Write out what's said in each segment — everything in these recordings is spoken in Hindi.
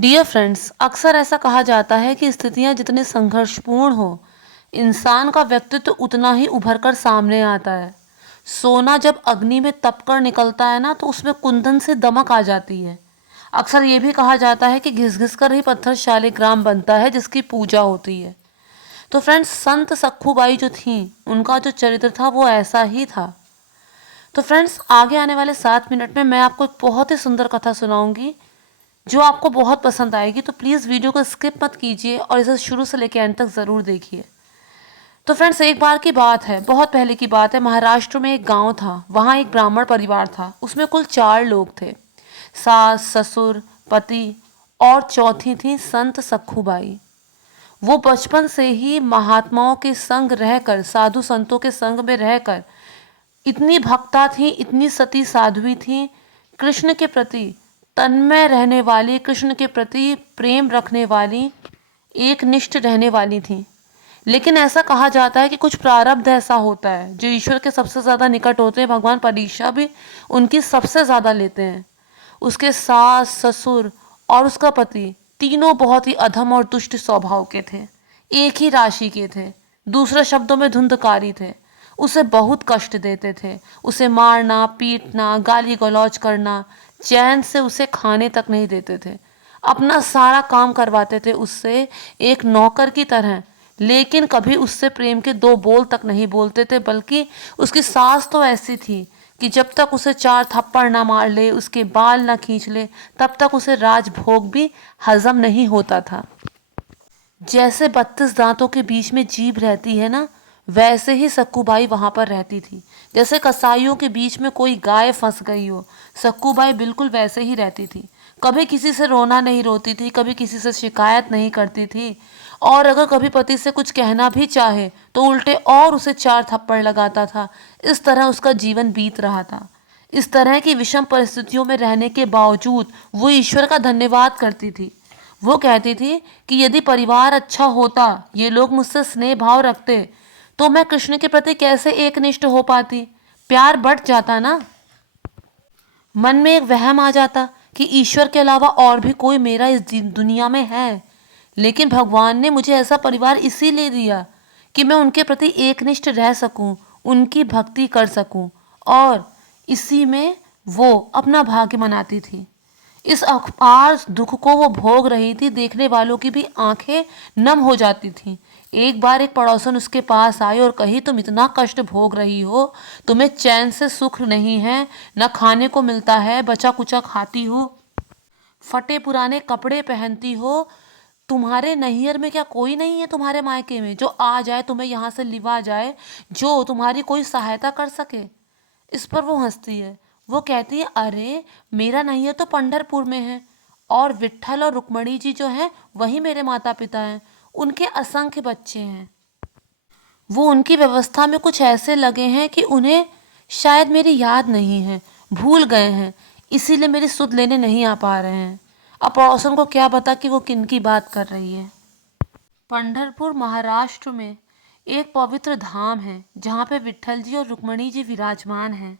डियर फ्रेंड्स, अक्सर ऐसा कहा जाता है कि स्थितियां जितनी संघर्षपूर्ण हो, इंसान का व्यक्तित्व उतना ही उभर कर सामने आता है। सोना जब अग्नि में तपकर निकलता है ना, तो उसमें कुंदन से दमक आ जाती है। अक्सर ये भी कहा जाता है कि घिस घिस कर ही पत्थर शालिग्राम बनता है, जिसकी पूजा होती है। तो फ्रेंड्स, संत सखूबाई जो थी, उनका जो चरित्र था वो ऐसा ही था। तो फ्रेंड्स, आगे आने वाले 7 मिनट में मैं आपको एक बहुत ही सुंदर कथा सुनाऊंगी जो आपको बहुत पसंद आएगी। तो प्लीज़ वीडियो को स्किप मत कीजिए और इसे शुरू से लेकर एंड तक ज़रूर देखिए। तो फ्रेंड्स, एक बार की बात है, बहुत पहले की बात है। महाराष्ट्र में एक गांव था। वहाँ एक ब्राह्मण परिवार था। उसमें कुल 4 लोग थे, सास, ससुर, पति और चौथी थी संत सखूबाई। वो बचपन से ही महात्माओं के संग रहकर, साधु संतों के संग में रहकर इतनी भक्ता थी, इतनी सती साध्वी थी, कृष्ण के प्रति तन्मय रहने वाली, कृष्ण के प्रति प्रेम रखने वाली, एक निष्ठ रहने वाली थी। लेकिन ऐसा कहा जाता है कि कुछ प्रारब्ध ऐसा होता है, जो ईश्वर के सबसे ज़्यादा निकट होते हैं। भगवान परीक्षा भी उनकी सबसे ज़्यादा लेते हैं। उसके सास, ससुर और उसका पति तीनों बहुत ही अधम और दुष्ट स्वभाव के थे, एक ही राशि के थे, दूसरे शब्दों में धुंधकारी थे। उसे बहुत कष्ट देते थे, उसे मारना, पीटना, गाली गलौज करना, चैन से उसे खाने तक नहीं देते थे। अपना सारा काम करवाते थे उससे, एक नौकर की तरह। लेकिन कभी उससे प्रेम के 2 बोल तक नहीं बोलते थे। बल्कि उसकी सास तो ऐसी थी कि जब तक उसे 4 थप्पड़ ना मार ले, उसके बाल ना खींच ले, तब तक उसे राजभोग भी हजम नहीं होता था। जैसे 32 दांतों के बीच में जीभ रहती है ना, वैसे ही सक्कूबाई वहां पर रहती थी। जैसे कसाईयों के बीच में कोई गाय फंस गई हो, सक्कूबाई बिल्कुल वैसे ही रहती थी। कभी किसी से रोना नहीं रोती थी, कभी किसी से शिकायत नहीं करती थी। और अगर कभी पति से कुछ कहना भी चाहे तो उल्टे और उसे 4 थप्पड़ लगाता था। इस तरह उसका जीवन बीत रहा था। इस तरह की विषम परिस्थितियों में रहने के बावजूद वो ईश्वर का धन्यवाद करती थी। वो कहती थी कि यदि परिवार अच्छा होता, ये लोग मुझसे स्नेह भाव रखते, तो मैं कृष्ण के प्रति कैसे एकनिष्ठ हो पाती। प्यार बढ़ जाता ना। मन में एक वहम आ जाता कि ईश्वर के अलावा और भी कोई मेरा इस दुनिया में है। लेकिन भगवान ने मुझे ऐसा परिवार इसीलिए दिया कि मैं उनके प्रति एकनिष्ठ रह सकूं, उनकी भक्ति कर सकूं। और इसी में वो अपना भाग्य मनाती थी। इस अपार दुख को वो भोग रही थी, देखने वालों की भी आंखें नम हो जाती थीं। एक बार एक पड़ोसन उसके पास आई और कही, तुम इतना कष्ट भोग रही हो, तुम्हें चैन से सुख नहीं है, न खाने को मिलता है, बचा कुचा खाती हो, फटे पुराने कपड़े पहनती हो। तुम्हारे नैहर में क्या कोई नहीं है, तुम्हारे मायके में, जो आ जाए तुम्हें यहाँ से लिवा जाए, जो तुम्हारी कोई सहायता कर सके। इस पर वो हंसती है। वो कहती है, अरे मेरा नैहर तो पंढरपुर में है, और विट्ठल और रुक्मणी जी जो हैं वही मेरे माता पिता हैं। उनके असंख्य बच्चे हैं। वो उनकी व्यवस्था में कुछ ऐसे लगे हैं कि उन्हें शायद मेरी याद नहीं है, भूल गए हैं, इसीलिए मेरी सुध लेने नहीं आ पा रहे हैं। अब पड़ोसन को क्या पता कि वो किन की बात कर रही है। पंढरपुर महाराष्ट्र में एक पवित्र धाम है, जहाँ पे विट्ठल जी और रुक्मणी जी विराजमान हैं।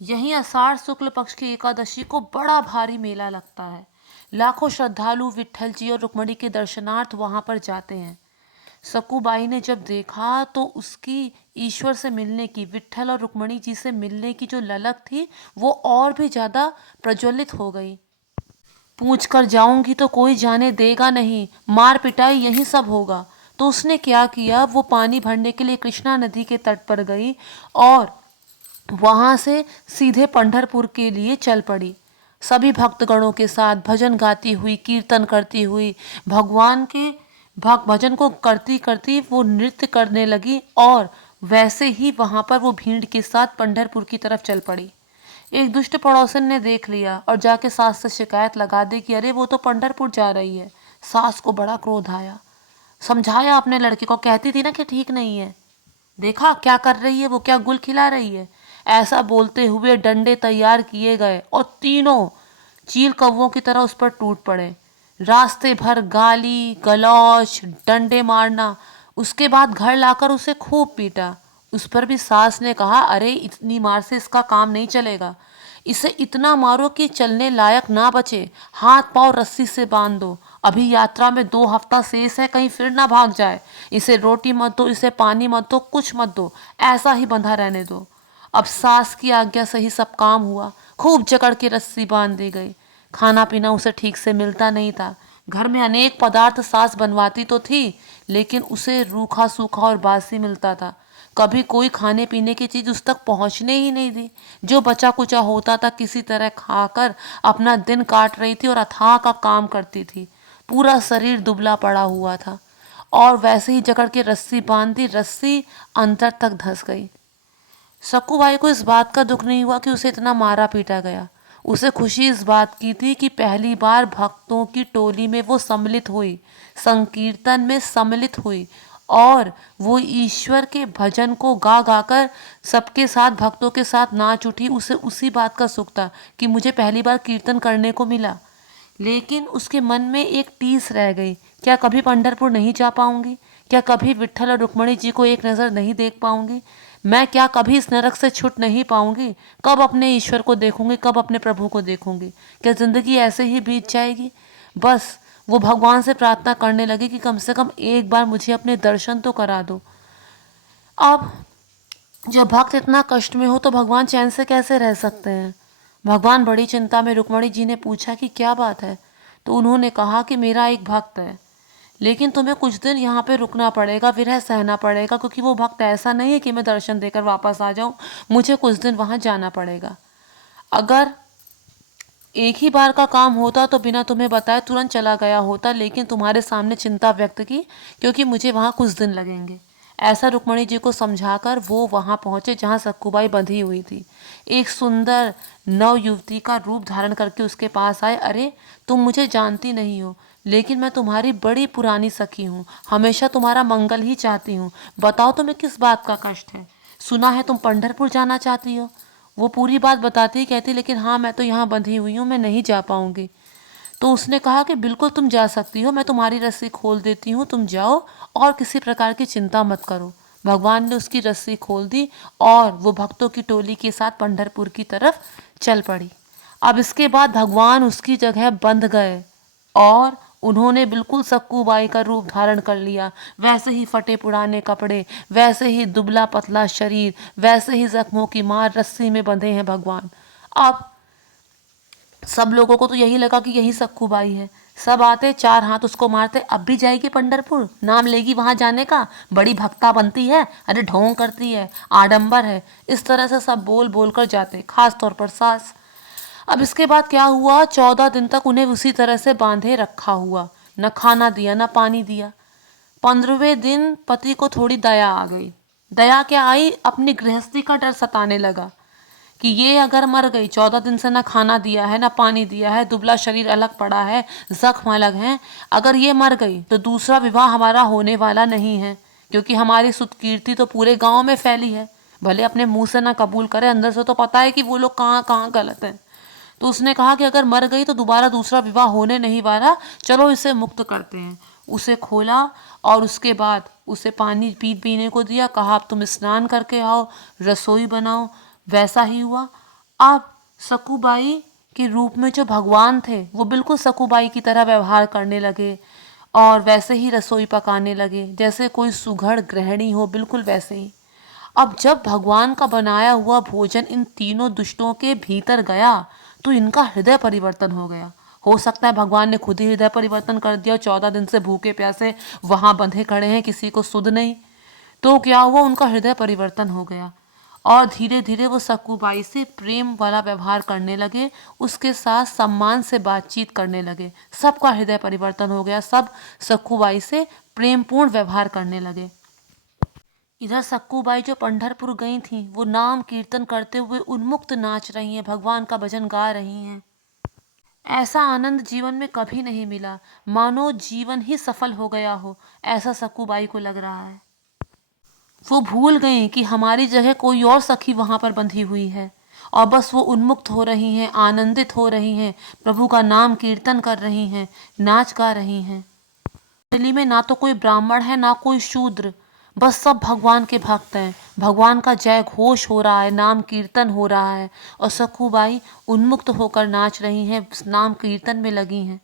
यहीं आषाढ़ शुक्ल पक्ष की एकादशी को बड़ा भारी मेला लगता है। लाखों श्रद्धालु विट्ठल जी और रुक्मणी के दर्शनार्थ वहां पर जाते हैं। सकुबाई ने जब देखा तो उसकी ईश्वर से मिलने की, विट्ठल और रुक्मणी जी से मिलने की जो ललक थी, वो और भी ज्यादा प्रज्वलित हो गई। पूछ कर जाऊंगी तो कोई जाने देगा नहीं, मार पिटाई यही सब होगा। तो उसने क्या किया, वो पानी भरने के लिए कृष्णा नदी के तट पर गई और वहां से सीधे पंढरपुर के लिए चल पड़ी। सभी भक्तगणों के साथ भजन गाती हुई, कीर्तन करती हुई, भगवान के भजन को करती करती वो नृत्य करने लगी। और वैसे ही वहां पर वो भीड़ के साथ पंढरपुर की तरफ चल पड़ी। एक दुष्ट पड़ोसन ने देख लिया और जाके सास से शिकायत लगा दी कि अरे वो तो पंढरपुर जा रही है। सास को बड़ा क्रोध आया। समझाया अपने लड़के को, कहती थी ना कि ठीक नहीं है, देखा क्या कर रही है, वो क्या गुल खिला रही है। ऐसा बोलते हुए डंडे तैयार किए गए और तीनों चील कौवों की तरह उस पर टूट पड़े। रास्ते भर गाली गलौज, डंडे मारना। उसके बाद घर लाकर उसे खूब पीटा। उस पर भी सास ने कहा, अरे इतनी मार से इसका काम नहीं चलेगा, इसे इतना मारो कि चलने लायक ना बचे, हाथ पांव रस्सी से बांध दो। अभी यात्रा में 2 हफ्ता शेष है, कहीं फिर ना भाग जाए। इसे रोटी मत दो, इसे पानी मत दो, कुछ मत दो, ऐसा ही बंधा रहने दो। अब सास की आज्ञा से ही सब काम हुआ। खूब जकड़ के रस्सी बांध दी गई। खाना पीना उसे ठीक से मिलता नहीं था। घर में अनेक पदार्थ सास बनवाती तो थी, लेकिन उसे रूखा सूखा और बासी मिलता था। कभी कोई खाने पीने की चीज उस तक पहुंचने ही नहीं दी। जो बचा कुचा होता था किसी तरह खाकर अपना दिन काट रही थी और अथाह का काम करती थी। पूरा शरीर दुबला पड़ा हुआ था और वैसे ही जकड़ के रस्सी बांध दी। रस्सी अंतर तक धंस गई। सक्कू भाई को इस बात का दुख नहीं हुआ कि उसे इतना मारा पीटा गया। उसे खुशी इस बात की थी कि पहली बार भक्तों की टोली में वो सम्मिलित हुई, संकीर्तन में सम्मिलित हुई और वो ईश्वर के भजन को गा गाकर सबके साथ भक्तों के साथ नाच उठी। उसे उसी बात का सुख था कि मुझे पहली बार कीर्तन करने को मिला। लेकिन उसके मन में एक टीस रह गई, क्या कभी पंढरपुर नहीं जा पाऊंगी? क्या कभी विट्ठल और रुक्मणी जी को एक नज़र नहीं देख पाऊंगी? मैं क्या कभी इस नरक से छूट नहीं पाऊंगी? कब अपने ईश्वर को देखूंगी? कब अपने प्रभु को देखूंगी? क्या जिंदगी ऐसे ही बीत जाएगी? बस वो भगवान से प्रार्थना करने लगी कि कम से कम एक बार मुझे अपने दर्शन तो करा दो। अब जब भक्त इतना कष्ट में हो तो भगवान चैन से कैसे रह सकते हैं? भगवान बड़ी चिंता में। रुक्मणी जी ने पूछा कि क्या बात है? तो उन्होंने कहा कि मेरा एक भक्त है, लेकिन तुम्हें कुछ दिन यहाँ पे रुकना पड़ेगा, विरह सहना पड़ेगा, क्योंकि वो भक्त ऐसा नहीं है कि मैं दर्शन देकर वापस आ जाऊं। मुझे कुछ दिन वहां जाना पड़ेगा। अगर एक ही बार का काम होता तो बिना तुम्हें बताए तुरंत चला गया होता, लेकिन तुम्हारे सामने चिंता व्यक्त की क्योंकि मुझे वहां कुछ दिन लगेंगे। ऐसा रुक्मणी जी को समझाकर वो वहां पहुंचे जहां सक्कूबाई बंधी हुई थी। एक सुंदर नव युवती का रूप धारण करके उसके पास आए। अरे, तुम मुझे जानती नहीं हो, लेकिन मैं तुम्हारी बड़ी पुरानी सखी हूँ, हमेशा तुम्हारा मंगल ही चाहती हूँ। बताओ तुम्हें किस बात का कष्ट है? सुना है तुम पंढरपुर जाना चाहती हो। वो पूरी बात बताती ही कहती, लेकिन हाँ, मैं तो यहाँ बंधी हुई हूँ, मैं नहीं जा पाऊंगी। तो उसने कहा कि बिल्कुल तुम जा सकती हो, मैं तुम्हारी रस्सी खोल देती हूँ, तुम जाओ और किसी प्रकार की चिंता मत करो। भगवान ने उसकी रस्सी खोल दी और वो भक्तों की टोली के साथ पंढरपुर की तरफ चल पड़ी। अब इसके बाद भगवान उसकी जगह बंध गए और उन्होंने बिल्कुल सक्कूबाई का रूप धारण कर लिया। वैसे ही फटे पुराने कपड़े, वैसे ही दुबला पतला शरीर, वैसे ही जख्मों की मार, रस्सी में बंधे हैं भगवान। अब सब लोगों को तो यही लगा कि यही सक्कूबाई है। सब आते, 4 हाथ उसको मारते, अब भी जाएगी पंढरपुर, नाम लेगी वहां जाने का, बड़ी भक्ता बनती है, अरे ढोंग करती है, आडंबर है। इस तरह से सब बोल बोल कर जाते, खास तौर पर सास। अब इसके बाद क्या हुआ? 14 दिन तक उन्हें उसी तरह से बांधे रखा हुआ, न खाना दिया न पानी दिया। 15वें दिन पति को थोड़ी दया आ गई। दया क्या आई? अपनी गृहस्थी का डर सताने लगा कि ये अगर मर गई, 14 दिन से ना खाना दिया है ना पानी दिया है, दुबला शरीर अलग पड़ा है, जख्म अलग हैं, अगर ये मर गई तो दूसरा विवाह हमारा होने वाला नहीं है, क्योंकि हमारी सुतकीर्ति तो पूरे गांव में फैली है। भले अपने मुंह से ना कबूल करे, अंदर से तो पता है कि वो लोग कहाँ कहाँ गलत हैं। तो उसने कहा कि अगर मर गई तो दोबारा दूसरा विवाह होने नहीं वाला, चलो इसे मुक्त करते हैं। उसे खोला और उसके बाद उसे पानी पीने को दिया। कहा अब तुम स्नान करके आओ, रसोई बनाओ। वैसा ही हुआ। अब सकूबाई के रूप में जो भगवान थे वो बिल्कुल सकूबाई की तरह व्यवहार करने लगे और वैसे ही रसोई पकाने लगे जैसे कोई सुघड़ गृहिणी हो, बिल्कुल वैसे ही। अब जब भगवान का बनाया हुआ भोजन इन तीनों दुष्टों के भीतर गया तो इनका हृदय परिवर्तन हो गया। हो सकता है भगवान ने खुद ही हृदय परिवर्तन कर दिया। 14 दिन से भूखे प्यासे वहां बंधे खड़े हैं, किसी को सुध नहीं। तो क्या हुआ? उनका हृदय परिवर्तन हो गया और धीरे धीरे वो सक्कूबाई से प्रेम वाला व्यवहार करने लगे, उसके साथ सम्मान से बातचीत करने लगे। सबका हृदय परिवर्तन हो गया, सब सक्कूबाई से प्रेमपूर्ण व्यवहार करने लगे। इधर सक्कूबाई जो पंढरपुर गई थी वो नाम कीर्तन करते हुए उन्मुक्त नाच रही हैं, भगवान का भजन गा रही हैं। ऐसा आनंद जीवन में कभी नहीं मिला, मानो जीवन ही सफल हो गया हो, ऐसा सक्कूबाई को लग रहा है। वो भूल गई कि हमारी जगह कोई और सखी वहां पर बंधी हुई है और बस वो उन्मुक्त हो रही हैं, आनंदित हो रही हैं, प्रभु का नाम कीर्तन कर रही हैं, नाच गा रही हैं। दिल्ली में ना तो कोई ब्राह्मण है ना कोई शूद्र, बस सब भगवान के भक्त हैं, भगवान का जय घोष हो रहा है, नाम कीर्तन हो रहा है और सखूबाई उन्मुक्त होकर नाच रही हैं, नाम कीर्तन में लगी हैं।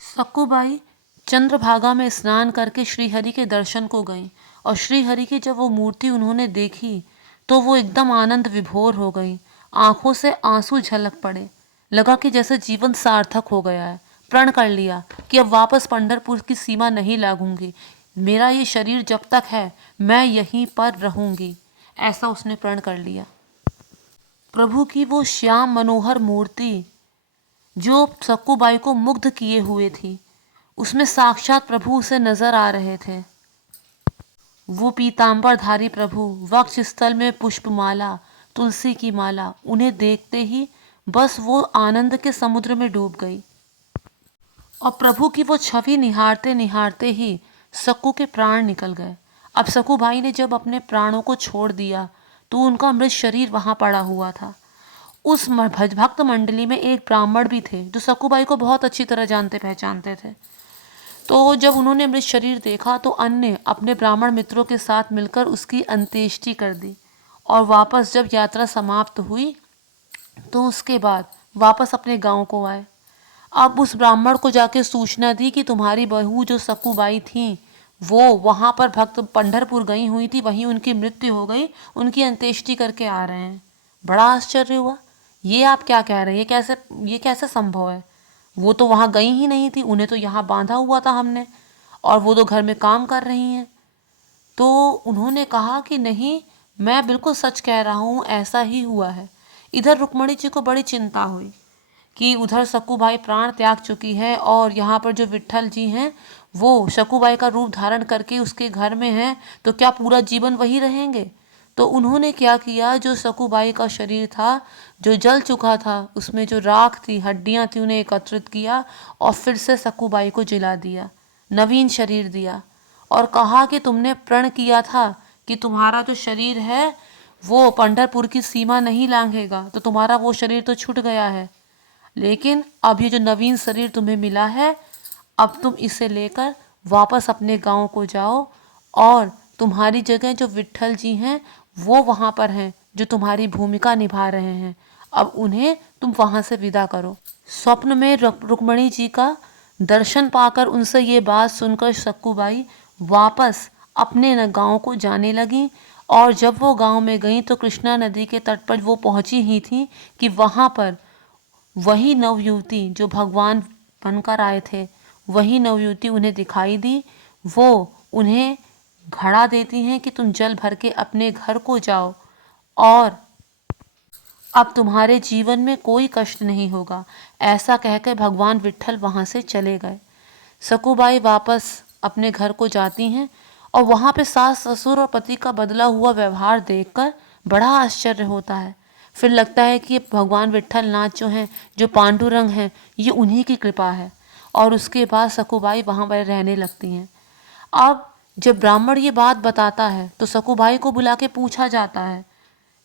सक्कूबाई चंद्रभागा में स्नान करके श्रीहरि के दर्शन को गईं और श्रीहरि की जब वो मूर्ति उन्होंने देखी तो वो एकदम आनंद विभोर हो गई। आंखों से आंसू झलक पड़े। लगा कि जैसे जीवन सार्थक हो गया है। प्रण कर लिया कि अब वापस पंढरपुर की सीमा नहीं लागूंगी, मेरा ये शरीर जब तक है मैं यहीं पर रहूंगी, ऐसा उसने प्रण कर लिया। प्रभु की वो श्याम मनोहर मूर्ति जो सक्कूबाई को मुग्ध किए हुए थी, उसमें साक्षात प्रभु उसे नजर आ रहे थे। वो पीतांबरधारी प्रभु, वक्ष स्थल में पुष्पमाला, तुलसी की माला, उन्हें देखते ही बस वो आनंद के समुद्र में डूब गई। और प्रभु की वो छवि निहारते निहारते ही सक्कू के प्राण निकल गए। अब सक्कूबाई ने जब अपने प्राणों को छोड़ दिया तो उनका मृत शरीर वहां पड़ा हुआ था। उस भक्त मंडली में एक ब्राह्मण भी थे जो सक्कूबाई को बहुत अच्छी तरह जानते पहचानते थे। तो जब उन्होंने मृत शरीर देखा तो अन्य अपने ब्राह्मण मित्रों के साथ मिलकर उसकी अंत्येष्टि कर दी और वापस जब यात्रा समाप्त हुई तो उसके बाद वापस अपने गांव को आए। अब उस ब्राह्मण को जाके सूचना दी कि तुम्हारी बहू जो सक्कूबाई थी वो वहां पर भक्त पंढरपुर गई हुई थी, वहीं उनकी मृत्यु हो गई, उनकी अंत्येष्टि करके आ रहे हैं। बड़ा आश्चर्य हुआ, ये आप क्या कह रहे हैं, ये कैसे संभव है? वो तो वहां गई ही नहीं थी, उन्हें तो यहाँ बांधा हुआ था हमने, और वो तो घर में काम कर रही हैं। तो उन्होंने कहा कि नहीं, मैं बिल्कुल सच कह रहा हूँ, ऐसा ही हुआ है। इधर रुक्मणी जी को बड़ी चिंता हुई कि उधर सक्कूबाई प्राण त्याग चुकी है और यहाँ पर जो विट्ठल जी हैं वो सक्कूबाई का रूप धारण करके उसके घर में हैं, तो क्या पूरा जीवन वही रहेंगे? तो उन्होंने क्या किया, जो सक्कूबाई का शरीर था जो जल चुका था, उसमें जो राख थी, हड्डियां थी, उन्हें एकत्रित किया और फिर से सक्कूबाई को जिला दिया, नवीन शरीर दिया और कहा कि तुमने प्रण किया था कि तुम्हारा जो शरीर है वो पंढरपुर की सीमा नहीं लांघेगा, तो तुम्हारा वो शरीर तो छूट गया है, लेकिन अब ये जो नवीन शरीर तुम्हें मिला है, अब तुम इसे लेकर वापस अपने गांव को जाओ और तुम्हारी जगह जो विट्ठल जी हैं वो वहां पर हैं जो तुम्हारी भूमिका निभा रहे हैं, अब उन्हें तुम वहां से विदा करो। स्वप्न में रुक्मणी जी का दर्शन पाकर उनसे ये बात सुनकर सक्कूबाई वापस अपने गांव को जाने लगी और जब वो गांव में गई तो कृष्णा नदी के तट पर वो पहुंची ही थी कि वहां पर वही नवयुवती जो भगवान बनकर आए थे, वही नवयुवती उन्हें दिखाई दी। वो उन्हें घड़ा देती हैं कि तुम जल भर के अपने घर को जाओ और अब तुम्हारे जीवन में कोई कष्ट नहीं होगा। ऐसा कहकर भगवान विट्ठल वहां से चले गए। सकुबाई वापस अपने घर को जाती हैं और वहां पे सास ससुर और पति का बदला हुआ व्यवहार देखकर बड़ा आश्चर्य होता है। फिर लगता है कि ये भगवान विट्ठल नाथ जो हैं, जो पांडुरंग हैं, ये उन्हीं की कृपा है। और उसके बाद सकुबाई वहां पर रहने लगती हैं। अब जब ब्राह्मण ये बात बताता है तो सकुबाई को बुला के पूछा जाता है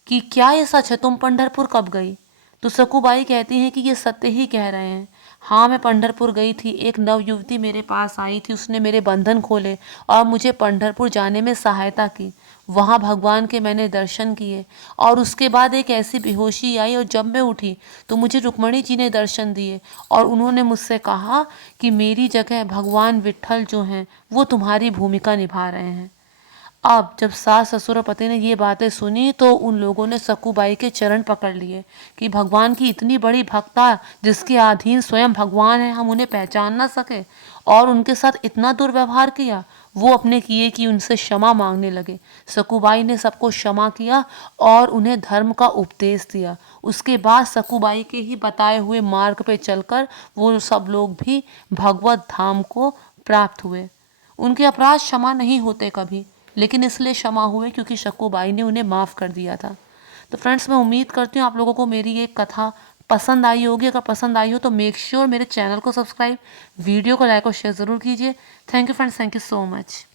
कि क्या ये सच है, तुम पंढरपुर कब गई? तो सकुबाई कहती हैं कि ये सत्य ही कह रहे हैं। हाँ, मैं पंढरपुर गई थी, एक नवयुवती मेरे पास आई थी, उसने मेरे बंधन खोले और मुझे पंढरपुर जाने में सहायता की। वहाँ भगवान के मैंने दर्शन किए और उसके बाद एक ऐसी बेहोशी आई और जब मैं उठी तो मुझे रुक्मणी जी ने दर्शन दिए और उन्होंने मुझसे कहा कि मेरी जगह भगवान विट्ठल जो हैं वो तुम्हारी भूमिका निभा रहे हैं। अब जब सास ससुर और पति ने ये बातें सुनी तो उन लोगों ने सकुबाई के चरण पकड़ लिए कि भगवान की इतनी बड़ी भक्ता जिसके अधीन स्वयं भगवान है, हम उन्हें पहचान ना सके और उनके साथ इतना दुर्व्यवहार किया। वो अपने किए कि उनसे क्षमा मांगने लगे। सकुबाई ने सबको क्षमा किया और उन्हें धर्म का उपदेश दिया। उसके बाद सकुबाई के ही बताए हुए मार्ग पे चलकर वो सब लोग भी भगवत धाम को प्राप्त हुए। उनके अपराध क्षमा नहीं होते कभी, लेकिन इसलिए क्षमा हुए क्योंकि सकुबाई ने उन्हें माफ़ कर दिया था। तो फ्रेंड्स, मैं उम्मीद करती हूँ आप लोगों को मेरी ये कथा पसंद आई होगी। अगर पसंद आई हो तो मेक श्योर मेरे चैनल को सब्सक्राइब, वीडियो को लाइक और शेयर ज़रूर कीजिए। Thank you friends, thank you so much.